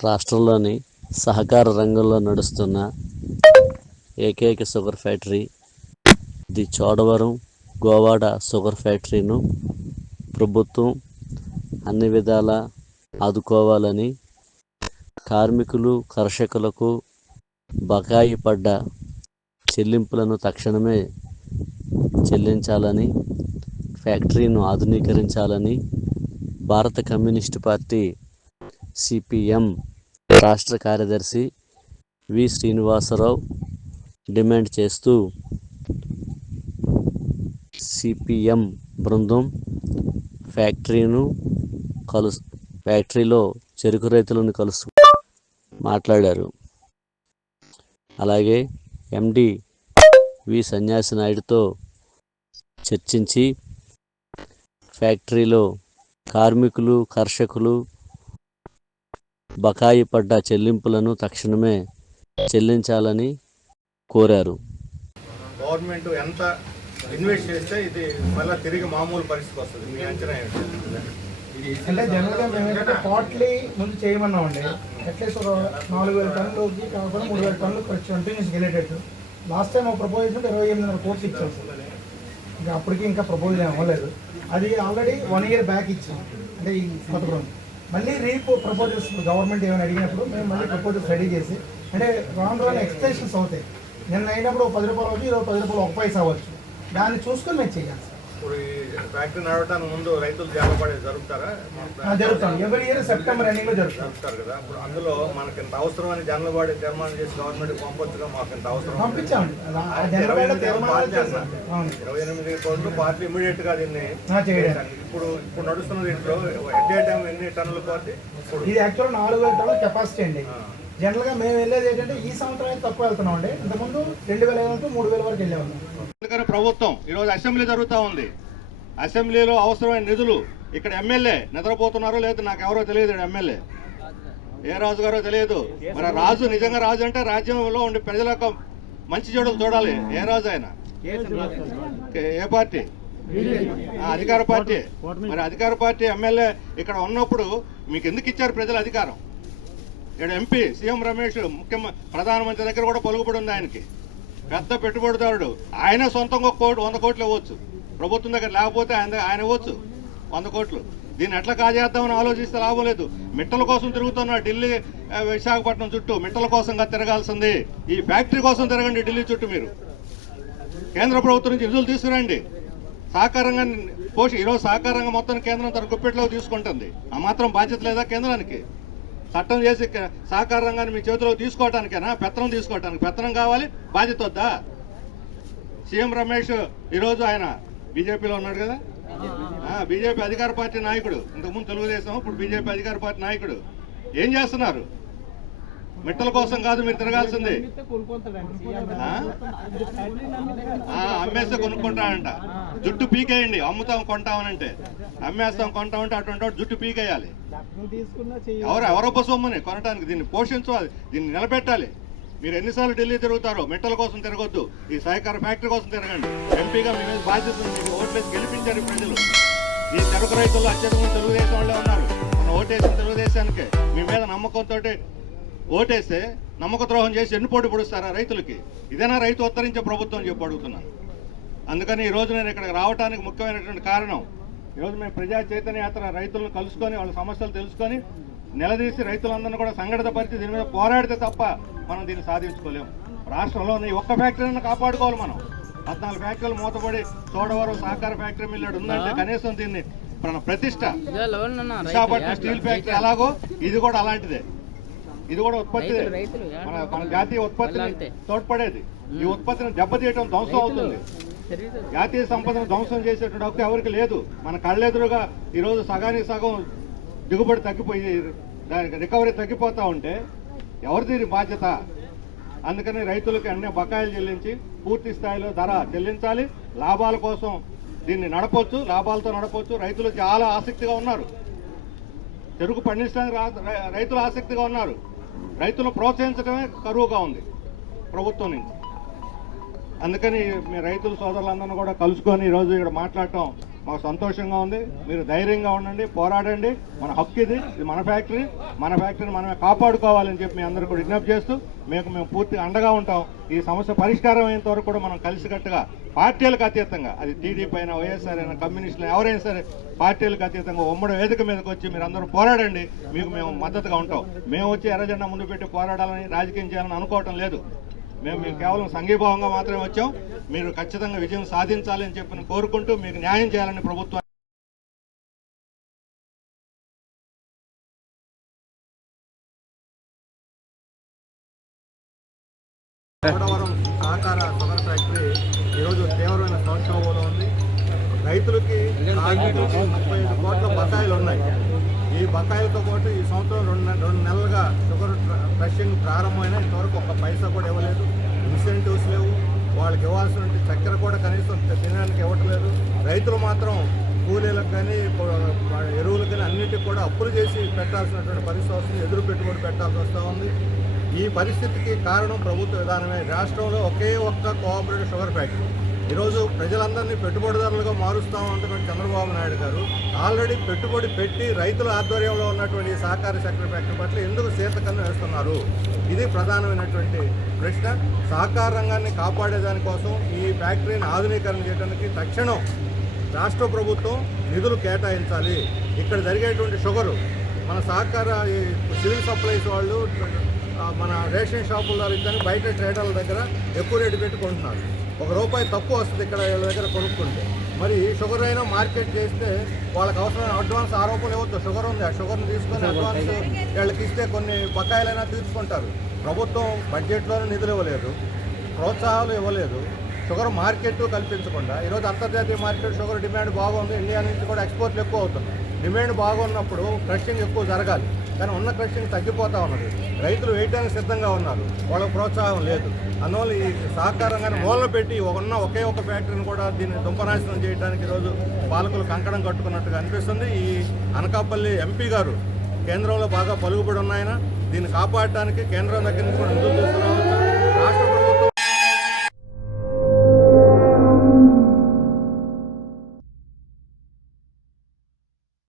రాష్ట్రంలోని సహకార రంగంలో నడుస్తున్న ఏకైక sugar factory the Chodavaram Govada sugar ఫ్యాక్టరీను ప్రభుత్వం అన్ని విధాల ఆదుకోవాలని కార్మికులు కర్షకులకు బకాయి పడ్డ చెల్లింపులను తక్షణమే చెల్లించాలని ఫ్యాక్టరీను ఆధునీకరించాలని భారత కమ్యూనిస్ట్ పార్టీ సిపిఎం రాష్ట్ర కార్యదర్శి వి. శ్రీనివాసరావు డిమాండ్ చేస్తూ సిపిఎం బృందం ఫ్యాక్టరీను కలు ఫ్యాక్టరీలో చెరుకు రైతులను కలుసు మాట్లాడారు. అలాగే ఎండి వి. సన్యాసి నాయుడుతో చర్చించి ఫ్యాక్టరీలో కార్మికులు కర్షకులు బకాయి పడ్డ చెల్లింపులను తక్షణమే చెల్లించాలని కోరారు. గవర్నమెంట్ ఎంత ఇన్వెస్ట్ చేస్తే ఇది మళ్ళీ తిరిగి మామూలు పరిస్థితికి వస్తుంది. మీ అంచనా ఏంటి అంటే జనరల్గా మేము ఏంటంటే పార్ట్లీ ముందు చేయమన్నామండి. అట్లీస్ట్ ఒక నాలుగు వేల టన్నులకి కాకుండా మూడు వేల టన్నులు కంటిన్యూస్ వెళ్ళేటట్టు లాస్ట్ టైం ఒక ప్రపోజల్ ఇరవై ఎనిమిదిన్నర కోట్లు ఇచ్చాం. ఇంకా అప్పటికి ఇంకా ప్రపోజల్ అవ్వలేదు. అది ఆల్రెడీ వన్ ఇయర్ బ్యాక్ ఇచ్చాం. అంటే ఈ పథకం మళ్ళీ రీపో ప్రపోజల్స్ గవర్నమెంట్ ఏమైనా అడిగినప్పుడు మేము మళ్ళీ ప్రపోజల్స్ రెడీ చేసి అంటే రాను రాను ఎక్స్టెన్షన్స్ అవుతాయి. నిన్న అయినప్పుడు ఒక పది రూపాయలు అవుతుంది ఈరోజు పది రూపాయలు ఒక పైసా అవ్వచ్చు. దాన్ని చూసుకొని మేము చేయాలి సార్. ఇప్పుడు ఈ ఫ్యాక్టరీ నడవటానికి ముందు రైతులు జాబపడే జరుగుతారా? ఆ, జరుగుతాం. ఎవరి ఇయర్ సెప్టెంబర్ ఎండింగ్లో జరుగుతాం. జరుపుతారు కదా. ఇప్పుడు అందులో మనకి ఇంత అవసరం అని జనలవాడి తీర్మానం చేసి గవర్నమెంట్ పంపొచ్చుగా మాకు ఇంత అవసరం ఆ ఇరవై ఎనిమిది కోట్లు పార్టీ ఇమీడియట్గా దీన్ని. ఇప్పుడు ఇప్పుడు నడుస్తున్న దీంట్లో ఎట్ ఏ టైం ఎన్ని టన్నుల పార్టీ? ఇది యాక్చువల్ నాలుగు వేల టన్నుల కెపాసిటీ అండి. జనరల్గా మేము వెళ్ళేది ఏంటంటే ఈ సంవత్సరం అయితే తక్కువ వెళ్తున్నాం అండి ఇంతకుముందు రెండు వేల ఐదు నుంచి మూడు వేల వరకు వెళ్ళేవాళ్ళం. ప్రభుత్వం ఈరోజు అసెంబ్లీ జరుగుతూ ఉంది. అసెంబ్లీలో అవసరమైన నిధులు ఇక్కడ ఎమ్మెల్యే నిద్రపోతున్నారో లేదు నాకు ఎవరో తెలియదు ఎమ్మెల్యే. ఏ రాజు గారో తెలియదు. మరి రాజు నిజంగా రాజు అంటే రాజ్యంలో ఉండే ప్రజల యొక్క మంచి చెడులు చూడాలి. ఏ రాజు ఆయన? ఏ- పార్టీ? ఆ, అధికార పార్టీ. మరి అధికార పార్టీ ఎమ్మెల్యే ఇక్కడ ఉన్నప్పుడు మీకు ఎందుకు ఇచ్చారు ప్రజలు అధికారం? ఇక్కడ ఎంపీ సీఎం రమేష్ ముఖ్యమంత్రి ప్రధానమంత్రి దగ్గర కూడా పలుకుబడి ఉంది ఆయనకి. పెద్ద పెట్టుబడిదారుడు. ఆయన సొంతంగా ఒక కోటి వంద కోట్లు ఇవ్వచ్చు. ప్రభుత్వం దగ్గర లేకపోతే ఆయన ఆయన ఇవ్వచ్చు. వంద కోట్లు. దీన్ని ఎట్లా కాజేద్దామని ఆలోచిస్తే లాభం లేదు. మిట్టల కోసం తిరుగుతున్న ఢిల్లీ విశాఖపట్నం చుట్టూ మిట్టల కోసంగా తిరగాల్సింది. ఈ ఫ్యాక్టరీ కోసం తిరగండి ఢిల్లీ చుట్టూ మీరు. కేంద్ర ప్రభుత్వం నుంచి నిధులు తీసుకురండి. సహకారంగా పోషి ఈరోజు సహకారంగా మొత్తం కేంద్రం తన గుప్పెట్లో తీసుకుంటుంది. ఆ మాత్రం బాధ్యత లేదా కేంద్రానికి? చట్టం చేసి సహకార రంగాన్ని మీ చేతిలో తీసుకోవటానికేనా? పెత్తనం తీసుకోవటానికి పెత్తనం కావాలి? బాధ్యత వద్దా? సీఎం రమేష్ ఈరోజు ఆయన బీజేపీలో ఉన్నాడు కదా? బీజేపీ అధికార పార్టీ నాయకుడు. ఇంతకుముందు తెలుగుదేశం ఇప్పుడు బీజేపీ అధికార పార్టీ నాయకుడు. ఏం చేస్తున్నారు? మిట్టల కోసం కాదు మీరు తిరగాల్సింది. అమ్మేస్తే కొనుక్కుంటానంట జుట్టు పీకేయండి అమ్ముతాం కొంటామనంటే. అమ్మేస్తాం కొంటామంటే అటువంటి వాడు జుట్టు పీకేయాలి. ఎవరు ఎవరొప్ప సొమ్మని కొనడానికి దీన్ని పోషించాలి దీన్ని నిలబెట్టాలి. మీరు ఎన్నిసార్లు ఢిల్లీ తిరుగుతారో మిట్టల కోసం తిరగొద్దు ఈ సహకార ఫ్యాక్టరీ కోసం తిరగండి. ఎంపీగా మీ మీద బాధ్యత. మీకు ఓట్లేసి గెలిపించారు ప్రజలు. ఈ చెరుకు రైతుల్లో అత్యధికంగా తెలుగుదేశం వాళ్ళే ఉన్నారు. మన ఓటేసిన తెలుగుదేశానికి మీ మీద నమ్మకంతో ఓటేస్తే నమ్మక ద్రోహం చేసి ఎన్ని పోటీ పొడుస్తారా రైతులకి? ఇదేనా రైతు ఉత్తరించే ప్రభుత్వం చెప్పి అడుగుతున్నాను అందుకని ఈ రోజు నేను ఇక్కడికి రావడానికి ముఖ్యమైనటువంటి కారణం ఈరోజు మేము ప్రజా చైతన్య యాత్ర రైతులను కలుసుకొని వాళ్ళ సమస్యలు తెలుసుకొని నిలదీసి రైతులందరినీ కూడా సంఘటిత పరిస్థితి దీని మీద పోరాడితే తప్ప మనం దీన్ని సాధించుకోలేము రాష్ట్రంలో ఉన్న ఈ ఒక్క ఫ్యాక్టరీని కాపాడుకోవాలి మనం. పద్నాలుగు ఫ్యాక్టరీలు మూతపడి చోడవరం సహకార ఫ్యాక్టరీ మిల్లాడు ఉందంటే కనీసం దీన్ని మన ప్రతిష్ట విశాఖపట్నం స్టీల్ ఫ్యాక్టరీ ఎలాగో ఇది కూడా అలాంటిదే. ఇది కూడా ఉత్పత్తి. మన మన జాతీయ ఉత్పత్తిని తోడ్పడేది. ఈ ఉత్పత్తిని దెబ్బతీయటం ధ్వంసం అవుతుంది. జాతీయ సంపదను ధ్వంసం చేసేటువంటి హక్కు ఎవరికి లేదు. మన కళ్ళెదురుగా ఈరోజు సగానికి సగం దిగుబడి తగ్గిపోయి దానికి రికవరీ తగ్గిపోతూ ఉంటే ఎవరిది బాధ్యత? అందుకని రైతులకి అన్ని బకాయిలు చెల్లించి పూర్తి స్థాయిలో ధర చెల్లించాలి. లాభాల కోసం దీన్ని నడపొచ్చు లాభాలతో నడపొచ్చు. రైతులు చాలా ఆసక్తిగా ఉన్నారు. చెరుకు పండించడానికి రైతులు ఆసక్తిగా ఉన్నారు. రైతులను ప్రోత్సహించడమే కరువుగా ఉంది ప్రభుత్వం నుంచి. అందుకని మీ రైతుల సోదరులందరినీ కూడా కలుసుకొని ఈరోజు ఇక్కడ మాట్లాడటం మాకు సంతోషంగా ఉంది. మీరు ధైర్యంగా ఉండండి పోరాడండి. మన హక్కు ఇది ఇది మన ఫ్యాక్టరీ. మన ఫ్యాక్టరీని మనమే కాపాడుకోవాలని చెప్పి మీ అందరూ కూడా విజ్ఞప్తి చేస్తూ మీకు మేము పూర్తిగా అండగా ఉంటాం. ఈ సమస్య పరిష్కారం అయ్యేంత వరకు కూడా మనం కలిసికట్టుగా పార్టీలకు అతీతంగా అది టీడీపీ అయినా వైఎస్ఆర్ అయినా కమ్యూనిస్టులు ఎవరైనా సరే పార్టీలకు అతీతంగా ఉమ్మడి వేదిక మీదకి వచ్చి మీరు అందరూ పోరాడండి. మీకు మేము మద్దతుగా ఉంటాం. మేము వచ్చి ఎర్రజెండా ముందు పెట్టి పోరాడాలని రాజకీయం చేయాలని అనుకోవటం లేదు. మేము మీకు కేవలం సంఘీభావంగా మాత్రమే వచ్చాం. మీరు ఖచ్చితంగా విజయం సాధించాలని చెప్పి కోరుకుంటూ మీకు న్యాయం చేయాలని ప్రభుత్వం పోలవరం సహకార షుగర్ ఫ్యాక్టరీ ఈరోజు తీవ్రమైన సంక్షోభంలో ఉంది. రైతులకి ముప్పై ఐదు కోట్ల బకాయిలు ఉన్నాయి. ఈ బకాయిలతో పాటు ఈ సంవత్సరం రెండు రెండు నెలలుగా షుగర్ క్రషింగ్ ప్రారంభమైన ఇంతవరకు ఒక పైసా కూడా వాళ్ళకి ఇవ్వాల్సిన చక్కెర కూడా కనీసం తినడానికి ఇవ్వట్లేదు. రైతులు మాత్రం కూలీలకు కానీ ఎరువులకు కానీ అన్నింటికి కూడా అప్పులు చేసి పెట్టాల్సినటువంటి పరిస్థితి వస్తుంది. ఎదురు పెట్టుబడి పెట్టాల్సి వస్తూ ఉంది. ఈ పరిస్థితికి కారణం ప్రభుత్వ విధానమే. రాష్ట్రంలో ఒకే ఒక్క కోఆపరేటివ్ షుగర్ ఫ్యాక్టరీ ఈరోజు ప్రజలందరినీ పెట్టుబడిదారులుగా మారుస్తూ ఉన్నటువంటి చంద్రబాబు నాయుడు గారు. ఆల్రెడీ పెట్టుబడి పెట్టి రైతుల ఆధ్వర్యంలో ఉన్నటువంటి సహకార చక్ర ఫ్యాక్టరీ పట్ల ఎందుకు శీతకన్ను వేస్తున్నారు? ఇది ప్రధానమైనటువంటి ప్రశ్న. సహకార రంగాన్ని కాపాడేదానికోసం ఈ ఫ్యాక్టరీని ఆధునీకరణ చేయడానికి తక్షణం రాష్ట్ర ప్రభుత్వం నిధులు కేటాయించాలి. ఇక్కడ జరిగేటువంటి షుగరు మన సహకార ఈ సివిల్ సప్లైస్ వాళ్ళు మన రేషన్ షాపుల దగ్గర బయట ట్రేడర్ల దగ్గర ఎక్కువ రేటు పెట్టుకుంటున్నారు ఒక రూపాయి తక్కువ వస్తుంది ఇక్కడ వీళ్ళ దగ్గర కొనుక్కుంటే. మరి షుగర్ అయినా మార్కెట్ చేస్తే వాళ్ళకి అవసరమైన అడ్వాన్స్ ఆరోపణలు ఇవ్వద్దు. షుగర్ ఉంది ఆ షుగర్ని తీసుకొని అడ్వాన్స్ వీళ్ళకి ఇస్తే కొన్ని బకాయిలైనా తీర్చుకుంటారు ప్రభుత్వం బడ్జెట్లోనే నిధులు ఇవ్వలేదు ప్రోత్సాహాలు ఇవ్వలేదు. షుగర్ మార్కెట్ కల్పించకుండా ఈరోజు అంతర్జాతీయ మార్కెట్ షుగర్ డిమాండ్ బాగుంది. ఇండియా నుంచి కూడా ఎక్స్పోర్ట్లు ఎక్కువ అవుతుంది డిమాండ్ బాగున్నప్పుడు క్రషింగ్ ఎక్కువ జరగాలి. కానీ ఉన్న క్రషింగ్ తగ్గిపోతూ ఉన్నది. రైతులు వేయడానికి సిద్ధంగా ఉన్నారు. వాళ్ళకి ప్రోత్సాహం లేదు. అందువల్ల ఈ సహకారంగానే మూలన పెట్టి ఉన్న ఒకే ఒక ఫ్యాక్టరీని కూడా దీన్ని దుంపనాశనం చేయడానికి ఈరోజు పాలకులు కంకణం కట్టుకున్నట్టుగా అనిపిస్తుంది. ఈ అనకాపల్లి ఎంపీ గారు కేంద్రంలో బాగా పలుకుబడి ఉన్నాయన దీన్ని కాపాడటానికి కేంద్రం దగ్గర నుంచి కూడా నిధులు తీసుకురావాలి.